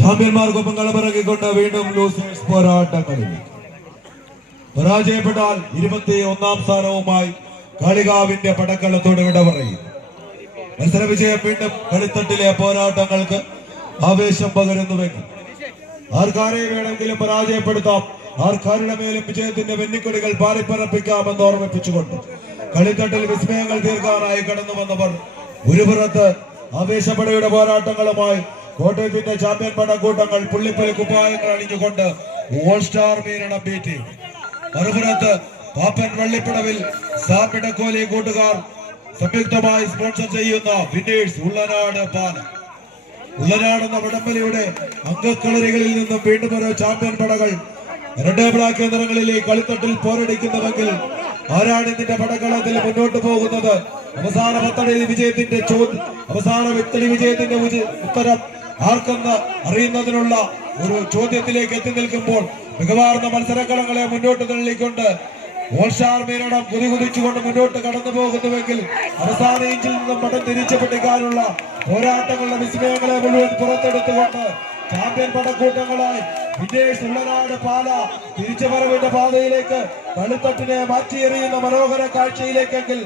ചാമ്പ്യന്മാർക്കൊപ്പം കളമിറങ്ങിക്കൊണ്ട് വീണ്ടും ലൂസേഴ്സ് പോരാട്ടങ്ങളിൽ പരാജയപ്പെട്ടാൽ 21ാം സ്ഥാനവുമായി കാളികാവിന്റെ പടക്കളത്തോട് വിട പറയും. മത്സര വിജയം വീണ്ടും കളിത്തട്ടിലെ പോരാട്ടങ്ങൾക്ക് ആവേശം പകരുന്നുവെങ്കിൽ ആർക്കാരെ വേണമെങ്കിലും പരാജയപ്പെടുത്താം, ആർക്കാരുടെ മേലും വിജയത്തിന്റെ വെന്നിക്കൊടികൾ പാറിപ്പറപ്പിക്കാമെന്ന് ഓർമ്മിപ്പിച്ചുകൊണ്ട് കളിത്തട്ടിൽ വിസ്മയങ്ങൾ തീർക്കാനായി കടന്നു വന്നവർ ഒരു പുറത്ത് ആവേശപ്പടയുടെ പോരാട്ടങ്ങളുമായി കോട്ടയത്തിന്റെ ചാമ്പ്യൻ പടക്കൂട്ടങ്ങൾ പുള്ളിപ്പലി കുപ്പായങ്ങൾ അണിഞ്ഞുകൊണ്ട് ഓൾ സ്റ്റാർ മീരണം ബീറ്റി, മറുപുറത്ത് പാപ്പൻ വള്ളിപ്പടവിൽ സാപ്പിടക്കോലി കൂട്ടുകാർ സംയുക്തമായി സ്പോൺസർ ചെയ്യുന്ന വിന്നേഴ്സ് ഉള്ളനാട് പാല. ഉള്ളനാട് എന്ന വടംവലിയുടെ അംഗക്കളരികളിൽ നിന്നും വീണ്ടും ഒരു ചാമ്പ്യൻ പടകൾ റെഡ് ബ്ലാക്ക് നിറങ്ങളിലെ കളിത്തട്ടിൽ പോരടിക്കുന്നുവെങ്കിൽ ആരാണ് ഇതിന്റെ പടക്കളത്തിൽ മുന്നോട്ട് പോകുന്നത്? അവസാന 10 വിജയത്തിന്റെ അവസാന 10 വിജയത്തിന്റെ ഉത്തരം ആർക്കെന്ന് അറിയുന്നതിനുള്ള ഒരു ചോദ്യത്തിലേക്ക് എത്തി നിൽക്കുമ്പോൾ മികവാർന്ന മത്സരക്കളങ്ങളെ മുന്നോട്ട് തള്ളിക്കൊണ്ട് ഓൾ സ്റ്റാർ മീരണം കുതികുതിച്ചുകൊണ്ട് മുന്നോട്ട് കടന്നു പോകുന്നുവെങ്കിൽ അവസാന ഇഞ്ചിൽ നിന്നും പടം തിരിച്ചു പിടിക്കാനുള്ള പോരാട്ടങ്ങളുടെ വിസ്മയങ്ങളെ മുഴുവൻ പുറത്തെടുത്തുകൊണ്ട് ചാമ്പ്യൻ പടക്കൂട്ടങ്ങളായി വിജേഷ് ഉള്ളനാട് പാല തിരിച്ചുവരവിന്റെ പാതയിലേക്ക് കളിത്തട്ടിനെ മാറ്റിയെറിയുന്ന മനോഹര കാഴ്ചയിലേക്കെങ്കിൽ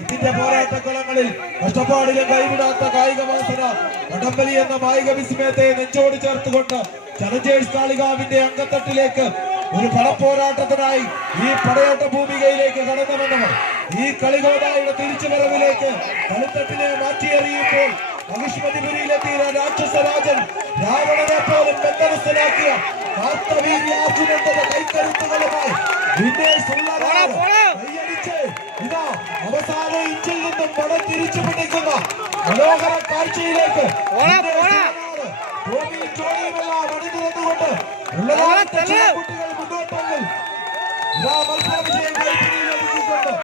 ഇതിന്റെ പോരാട്ടക്കളങ്ങളിൽ കഷ്ടപ്പാടിലും കൈവിടാത്ത കായിക വാസന വടംവലി എന്ന മായിക വിസ്മയത്തെ നെഞ്ചോട് ചേർത്തുകൊണ്ട് ചലഞ്ചേഴ്സ് കാളികാവിന്റെ അങ്കത്തട്ടിലേക്ക് ഒരു പടപ്പോരാട്ടത്തിനായി ഈ പടയോട്ട ഭൂമികയിലേക്ക് കടന്നു വന്നവർ ഈ കളികോടായുടെ തിരിച്ചുവരവിലേക്ക് കളിത്തട്ടിനെ മാറ്റിയെറിയുമ്പോൾ മഹിഷ്മതിപുരിയിലെത്തിയ രാക്ഷസരാജൻ രാവണനെ പോലും ബന്ധനസ്ഥനാക്കിയ കാർത്തവീര്യാർജുനന്റെ കൈക്കരുത്തുകളുമായി കൈയടിച്ച് ഇതാ അവസാന ഇഞ്ചിൽ നിന്നും പടം തിരിച്ചു പിടിക്കുന്ന മനോഹര കാഴ്ചയിലേക്ക് ഭൂമിയിൽ ചോടിയുമെല്ലാം അണിനിരന്നുകൊണ്ട് കുട്ടികൾ മുന്നോട്ടെങ്കിൽ ഇതാ മത്സര വിജയം